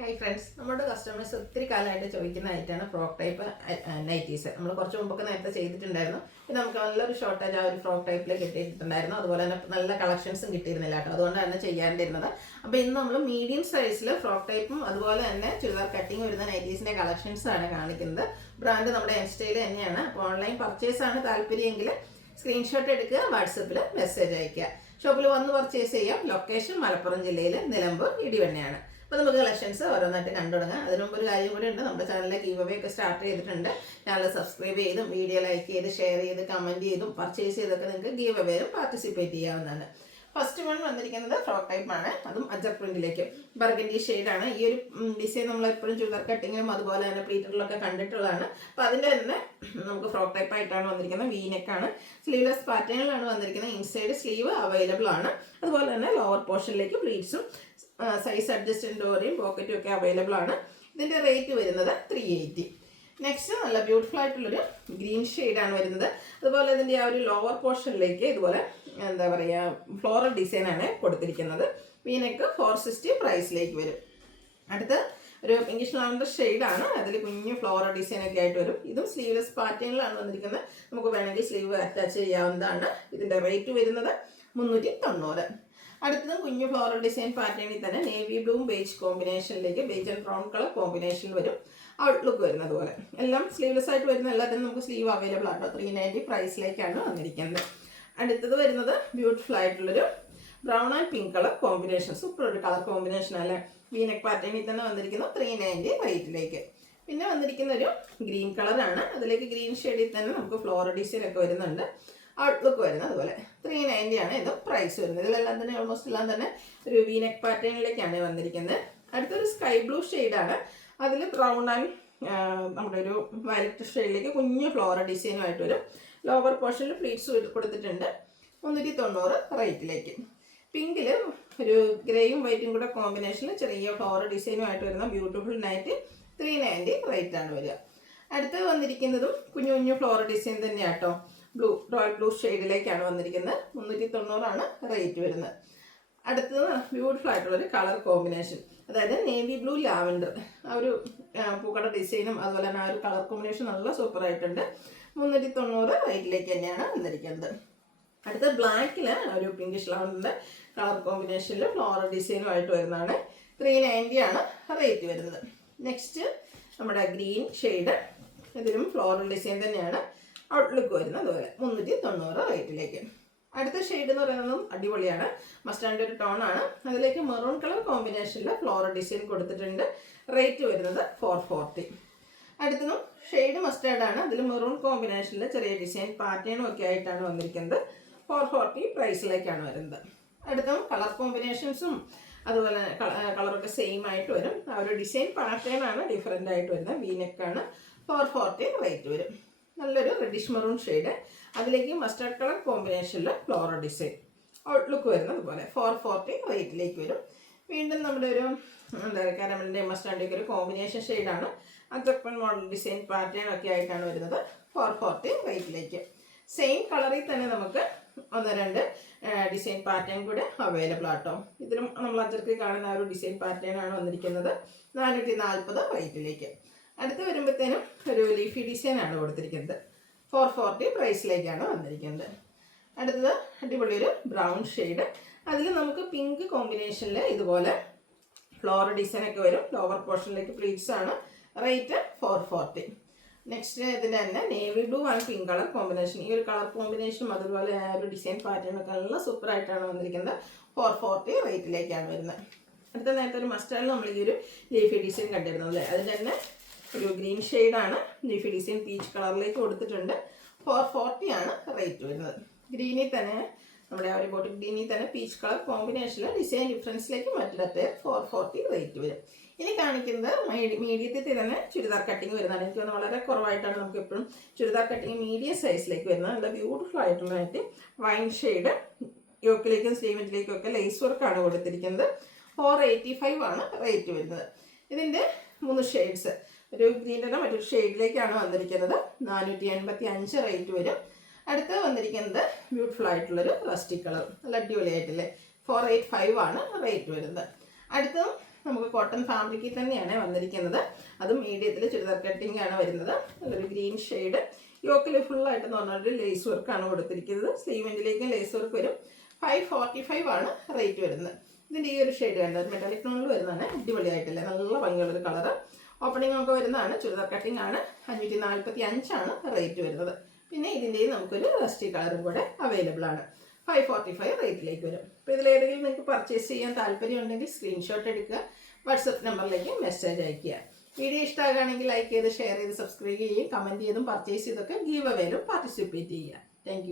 Hi friends, നമ്മുടെ customers ഒത്തിരി കാലമായിട്ട് ചോദിക്കുന്ന ഐറ്റാണ് ഫ്രോക്ക് ടൈപ്പ് നൈറ്റീസ്. നമ്മൾ കുറച്ച് മുമ്പൊക്കെ നേരത്തെ ചെയ്തിട്ടുണ്ടായിരുന്നു. പിന്നെ നമുക്ക് നല്ലൊരു ഷോർട്ടേജ് ആ ഒരു ഫ്രോക്ക് ടൈപ്പിൽ കിട്ടിയിട്ടുണ്ടായിരുന്നു. അതുപോലെ തന്നെ നല്ല കളക്ഷൻസും കിട്ടിയിരുന്നില്ല കേട്ടോ, അതുകൊണ്ടാണ് ചെയ്യാണ്ടിരുന്നത്. അപ്പോൾ ഇന്ന് നമ്മൾ മീഡിയം സൈസിൽ ഫ്രോക്ക് ടൈപ്പും അതുപോലെ തന്നെ ചുരിദാർ കട്ടിങ് വരുന്ന നൈറ്റീസിൻ്റെ കളക്ഷൻസ് ആണ് കാണിക്കുന്നത്. ബ്രാൻഡ് നമ്മുടെ ഇൻസ്റ്റയിൽ തന്നെയാണ്. അപ്പോൾ ഓൺലൈൻ പർച്ചേസ് ആണ് താല്പര്യമെങ്കിൽ സ്ക്രീൻഷോട്ട് എടുക്കുക, വാട്സപ്പിൽ മെസ്സേജ് അയയ്ക്കുക. ഷോപ്പിൽ വന്ന് പർച്ചേസ് ചെയ്യാം. ലൊക്കേഷൻ മലപ്പുറം ജില്ലയിൽ നിലമ്പൂർ ഇടിവണ്ണയാണ്. അപ്പോൾ നമുക്ക് കളക്ഷൻസ് ഓരോന്നായിട്ട് കണ്ടു തുടങ്ങാം. അതിനു മുമ്പ് ഒരു കാര്യം കൂടി ഉണ്ട്. നമ്മുടെ ചാനലിലെ ഗീവ് അവേ ഒക്കെ സ്റ്റാർട്ട് ചെയ്തിട്ടുണ്ട്. ചാനൽ സബ്സ്ക്രൈബ് ചെയ്തും വീഡിയോ ലൈക്ക് ചെയ്ത് ഷെയർ ചെയ്ത് കമൻറ്റ് ചെയ്തും പർച്ചേസ് ചെയ്തൊക്കെ നിങ്ങൾക്ക് ഗീവ് അവേയിലും പാർട്ടിസിപ്പേറ്റ് ചെയ്യാവുന്നതാണ്. ഫസ്റ്റ് വൺ വന്നിരിക്കുന്നത് ഫ്രോക്ക് ടൈപ്പാണ്. അതും അജർ പ്രിന്റിലേക്ക് ബർഗൻഡി ഷെയ്ഡാണ്. ഈ ഒരു ഡിസൈൻ നമ്മൾ എപ്പോഴും ചുരിദാർ കട്ടിങ്ങിലും അതുപോലെ തന്നെ പ്ലീറ്ററിലൊക്കെ കണ്ടിട്ടുള്ളതാണ്. അപ്പോൾ അതിൻ്റെ തന്നെ നമുക്ക് ഫ്രോക്ക് ടൈപ്പ് ആയിട്ടാണ് വന്നിരിക്കുന്നത്. വീനെക്കാണ്, സ്ലീവ്ലെസ് പാറ്റേണിലാണ് വന്നിരിക്കുന്നത്. ഇൻസൈഡ് സ്ലീവ് അവൈലബിൾ ആണ്. അതുപോലെ തന്നെ ലോവർ പോർഷനിലേക്ക് പ്ലീറ്റ്സും സൈസ് അഡ്ജസ്റ്റ്മെൻറ്റ് ഡോറിയും പോക്കറ്റും ഒക്കെ അവൈലബിൾ ആണ്. ഇതിൻ്റെ റേറ്റ് വരുന്നത് 380. നെക്സ്റ്റ് നല്ല ബ്യൂട്ടിഫുൾ ആയിട്ടുള്ളൊരു ഗ്രീൻ ഷെയ്ഡാണ് വരുന്നത്. അതുപോലെ ഇതിൻ്റെ ആ ഒരു ലോവർ പോർഷനിലേക്ക് ഇതുപോലെ എന്താ പറയുക ഫ്ലോറൽ ഡിസൈനാണ് കൊടുത്തിരിക്കുന്നത്. വീനെക്ക് 460 പ്രൈസിലേക്ക് വരും. അടുത്ത് ഒരു പിങ്കിഷ് ലാവൻഡർ ഷെയ്ഡാണ്. അതിൽ കുഞ്ഞു ഫ്ലോറൽ ഡിസൈനൊക്കെ ആയിട്ട് വരും. ഇതും സ്ലീവ്ലെസ് പാറ്റേണിലാണ് വന്നിരിക്കുന്നത്. നമുക്ക് വേണമെങ്കിൽ സ്ലീവ് അറ്റാച്ച് ചെയ്യാവുന്നതാണ്. ഇതിൻ്റെ റേറ്റ് വരുന്നത് 390. അടുത്തതും കുഞ്ഞു ഫ്ലോറൽ ഡിസൈൻ പാറ്റേണിൽ തന്നെ നേവി ബ്ലൂവും ബേജ് കോമ്പിനേഷനിലേക്ക് ബേജ് ആൻഡ് ബ്രൗൺ കളർ കോമ്പിനേഷനിൽ വരും. ഔട്ട്ലുക്ക് വരുന്നത് പോലെ എല്ലാം സ്ലീവ്ലെസ് ആയിട്ട് വരുന്ന എല്ലാത്തിനും നമുക്ക് സ്ലീവ് അവൈലബിൾ ആട്ടോ. 390 പ്രൈസിലേക്കാണ് വന്നിരിക്കുന്നത്. അടുത്തത് വരുന്നത് ബ്യൂട്ടിഫുൾ ആയിട്ടുള്ളൊരു brown and pink colour combination. Super ഒരു കളർ കോമ്പിനേഷൻ അല്ലേ. വീനെക്ക് പാറ്റേണിൽ തന്നെ വന്നിരിക്കുന്നു 390 റേറ്റിലേക്ക്. പിന്നെ വന്നിരിക്കുന്ന ഒരു ഗ്രീൻ കളറാണ്. അതിലേക്ക് ഗ്രീൻ ഷെയ്ഡിൽ തന്നെ നമുക്ക് ഫ്ലോറൽ ഡിസൈൻ ഒക്കെ വരുന്നുണ്ട്. ഔട്ട്ലുക്ക് വരുന്നത് അതുപോലെ 390 ആണ് ഇത് പ്രൈസ് വരുന്നത്. ഇതിലെല്ലാം തന്നെ ഓൾമോസ്റ്റ് എല്ലാം തന്നെ ഒരു വീനെക്ക് പാറ്റേണിലേക്കാണ് വന്നിരിക്കുന്നത്. അടുത്തൊരു സ്കൈ ബ്ലൂ ഷെയ്ഡാണ്. അതിൽ ബ്രൗൺ ആൻഡ് നമ്മുടെ ഒരു വയലറ്റ് ഷെയ്ഡിലേക്ക് കുഞ്ഞു ഫ്ലോറൽ ഡിസൈനുമായിട്ട് വരും. ലോവർ പോർഷനിൽ പ്ലീറ്റ്സ് കൊടുത്തിട്ടുണ്ട്. 390 റേറ്റിലേക്ക്. പിങ്കിൽ ഒരു ഗ്രേയും വൈറ്റും കൂടെ കോമ്പിനേഷനിൽ ചെറിയ ഫ്ലോറൽ ഡിസൈനുമായിട്ട് വരുന്ന ബ്യൂട്ടിഫുൾ നൈറ്റ് 390 റേറ്റാണ് വരിക. അടുത്ത് വന്നിരിക്കുന്നതും കുഞ്ഞു കുഞ്ഞു ഫ്ലോറൽ ഡിസൈൻ തന്നെയാട്ടോ. റോയൽ ബ്ലൂ ഷെയ്ഡിലേക്കാണ് വന്നിരിക്കുന്നത്. 390 റേറ്റ് വരുന്നത്. അടുത്തത് ബ്യൂട്ടിഫുൾ ആയിട്ടുള്ളൊരു കളർ കോമ്പിനേഷൻ, അതായത് നേവി ബ്ലൂ ലാവൻഡർ. ആ ഒരു പൂക്കട ഡിസൈനും അതുപോലെ തന്നെ ആ ഒരു കളർ കോമ്പിനേഷൻ നല്ല സൂപ്പറായിട്ടുണ്ട്. 390 റേറ്റിലേക്ക് തന്നെയാണ് വന്നിരിക്കുന്നത്. അടുത്ത ബ്ലാക്കിൽ ഒരു പിങ്കിഷ് ലാവൻഡറിൻ്റെ കളർ കോമ്പിനേഷനിൽ ഫ്ലോറൽ ഡിസൈനുമായിട്ട് വരുന്നതാണ്. 390 റേറ്റ് വരുന്നത്. നെക്സ്റ്റ് നമ്മുടെ ഗ്രീൻ ഷെയ്ഡ്. ഇതിലും ഫ്ലോറൽ ഡിസൈൻ തന്നെയാണ് ഔട്ട്ലുക്ക് വരുന്നത്. അതുപോലെ 390 റേറ്റിലേക്ക്. അടുത്ത ഷെയ്ഡ് എന്ന് പറയുന്നതും അടിപൊളിയാണ്. മസ്റ്റാൻഡ് ഒരു ടോണാണ്. അതിലേക്ക് മെറൂൺ കളർ കോമ്പിനേഷനിൽ ഫ്ലോറൽ ഡിസൈൻ കൊടുത്തിട്ടുണ്ട്. റേറ്റ് വരുന്നത് 440. അടുത്തതും ഷെയ്ഡ് മസ്റ്റാർഡാണ്. അതിൽ മെറൂൺ കോമ്പിനേഷനിൽ ചെറിയ ഡിസൈൻ പാറ്റേണും ഒക്കെ ആയിട്ടാണ് വന്നിരിക്കുന്നത്. 440 പ്രൈസിലേക്കാണ് വരുന്നത്. അടുത്തും കളർ കോമ്പിനേഷൻസും അതുപോലെ കളറൊക്കെ സെയിം ആയിട്ട് വരും. ആ ഒരു ഡിസൈൻ പാറ്റേൺ ആണ് ഡിഫറെൻ്റ് ആയിട്ട് വരുന്നത്. വീനെക്കാണ് 440 റേറ്റ് വരും. നല്ലൊരു റെഡിഷ് മെറൂൺ ഷെയ്ഡ്. അതിലേക്ക് മസ്റ്റാർഡ് കളർ കോമ്പിനേഷനിൽ ഫ്ലോറൽ ഡിസൈൻ ഔട്ട്ലുക്ക് വരുന്നത് അതുപോലെ 440 റേറ്റിലേക്ക് വരും. വീണ്ടും നമ്മുടെ ഒരു എന്താ പറയുക കാരമലിൻ്റെ മസ്റ്റാർഡിൻ്റെ ഒരു കോമ്പിനേഷൻ ഷെയ്ഡാണ്. അജപ്പൻ മോഡൽ ഡിസൈൻ പാറ്റേൺ ഒക്കെ ആയിട്ടാണ് വരുന്നത്. 440 റേറ്റിലേക്ക്. സെയിം കളറിൽ തന്നെ നമുക്ക് 1-2 ഡിസൈൻ പാറ്റേൺ കൂടെ അവൈലബിൾ ആട്ടോ. ഇതിലും നമ്മൾ അജർക്ക് കാണുന്ന ആ ഒരു ഡിസൈൻ പാറ്റേൺ ആണ് വന്നിരിക്കുന്നത്. 440 റേറ്റിലേക്ക്. അടുത്ത് വരുമ്പോഴത്തേനും ഒരു ലീഫി ഡിസൈൻ ആണ് കൊടുത്തിരിക്കുന്നത്. 440 പ്രൈസിലേക്കാണ് വന്നിരിക്കുന്നത്. അടുത്തത് അടിപൊളിയൊരു ബ്രൗൺ ഷെയ്ഡ്. അതിൽ നമുക്ക് പിങ്ക് കോമ്പിനേഷനിൽ ഇതുപോലെ ഫ്ലോറൽ ഡിസൈൻ ഒക്കെ വരും. ലോവർ പോർഷനിലേക്ക് പ്ലീറ്റ്സ് ആണ്. റേറ്റ് 440. നെക്സ്റ്റ് ഇതിൻ്റെ തന്നെ navy blue and pink colour combination. ഈ ഒരു കളർ കോമ്പിനേഷനും അതുപോലെ ആ ഒരു ഡിസൈൻ പാറ്റേണൊക്കെ നല്ല സൂപ്പറായിട്ടാണ് വന്നിരിക്കുന്നത്. 440 റേറ്റിലേക്കാണ് വരുന്നത്. അടുത്ത നേരത്തെ ഒരു മസ്റ്റാർഡിൽ നമ്മൾ ഈ ഒരു ലീഫി ഡിസൈൻ കണ്ടിരുന്നു അല്ലേ. അതിൻ്റെ തന്നെ ഒരു ഗ്രീൻ ഷെയ്ഡാണ്. ലീഫി ഡിസൈൻ പീച്ച് കളറിലേക്ക് കൊടുത്തിട്ടുണ്ട്. 440 റേറ്റ് വരുന്നത്. ഗ്രീനിൽ തന്നെ നമ്മുടെ ആ ഒരു ബോട്ടിൽ ഗ്രീനിൽ തന്നെ പീച്ച് കളർ കോമ്പിനേഷനിൽ ഡിസൈൻ ഡിഫറൻസിലേക്ക് മാറ്റിയിട്ട് 440 റേറ്റ് വരും. ഇനി കാണിക്കുന്നത് മീഡിയത്തിൽ തന്നെ ചുരിദാർ കട്ടിങ് വരുന്നതാണ്. എനിക്ക് തോന്നുന്നു വളരെ കുറവായിട്ടാണ് നമുക്ക് എപ്പോഴും ചുരിദാർ കട്ടിങ് മീഡിയം സൈസിലേക്ക് വരുന്നത്. നല്ല ബ്യൂട്ടിഫുൾ ആയിട്ടുള്ളതായിട്ട് വൈൻ ഷെയ്ഡ് യോക്കിലേക്കും സ്ലീവിലേക്കും ഒക്കെ ലേസ് വർക്കാണ് കൊടുത്തിരിക്കുന്നത്. 485 റേറ്റ് വരുന്നത്. ഇതിൻ്റെ 3 ഷെയ്ഡ്സ്. ഒരു ഗ്രീൻ്റെ മറ്റൊരു ഷെയ്ഡിലേക്കാണ് വന്നിരിക്കുന്നത്. 485 റേറ്റ് വരും. അടുത്ത് വന്നിരിക്കുന്നത് ബ്യൂട്ടിഫുൾ ആയിട്ടുള്ളൊരു റസ്റ്റി കളർ. നല്ല അടിപൊളിയായിട്ടില്ലേ. 485 റേറ്റ് വരുന്നത്. അടുത്തതും നമുക്ക് കോട്ടൺ ഫാബ്രിക്കിൽ തന്നെയാണ് വന്നിരിക്കുന്നത്. അതും മീഡിയത്തിൽ ചുരിദാർ കട്ടിംഗ് ആണ് വരുന്നത്. നല്ലൊരു ഗ്രീൻ ഷെയ്ഡ്. യോക്കിൽ ഫുള്ളായിട്ട് എന്ന് പറഞ്ഞാൽ ലേസ് വർക്കാണ് കൊടുത്തിരിക്കുന്നത്. സ്ലീവെൻറ്റിലേക്കും ലേസ് വർക്ക് വരും. 545 ആണ് റേറ്റ് വരുന്നത്. ഇതിൻ്റെ ഈ ഒരു ഷെയ്ഡ് കണ്ടത് മെറ്റാലിക് ടോണിൽ വരുന്നതാണ്. അടിപൊളിയായിട്ടില്ല, നല്ല ഭംഗിയുള്ളൊരു കളറ്. ഓപ്പണിംഗ് ഒക്കെ വരുന്നതാണ്. ചുരിദാർ കട്ടിംഗ് ആണ്. 545 ആണ് റേറ്റ് വരുന്നത്. പിന്നെ ഇതിൻ്റെയും നമുക്കൊരു റസ്റ്റി കളറും കൂടെ അവൈലബിൾ ആണ്. 545 റേറ്റിലേക്ക് വരും. അപ്പോൾ ഇതിലേതെങ്കിലും നിങ്ങൾക്ക് പർച്ചേസ് ചെയ്യാൻ താല്പര്യം ഉണ്ടെങ്കിൽ സ്ക്രീൻഷോട്ട് എടുക്കുക, വാട്സപ്പ് നമ്പറിലേക്ക് മെസ്സേജ് അയയ്ക്കുക. വീഡിയോ ഇഷ്ടമാകുകയാണെങ്കിൽ ലൈക്ക് ചെയ്ത് ഷെയർ ചെയ്ത് സബ്സ്ക്രൈബ് ചെയ്യുകയും കമൻറ്റ് ചെയ്തും പർച്ചേസ് ചെയ്തൊക്കെ ഗീവ് അവേയിലും പാർട്ടിസിപ്പേറ്റ് ചെയ്യുക. താങ്ക്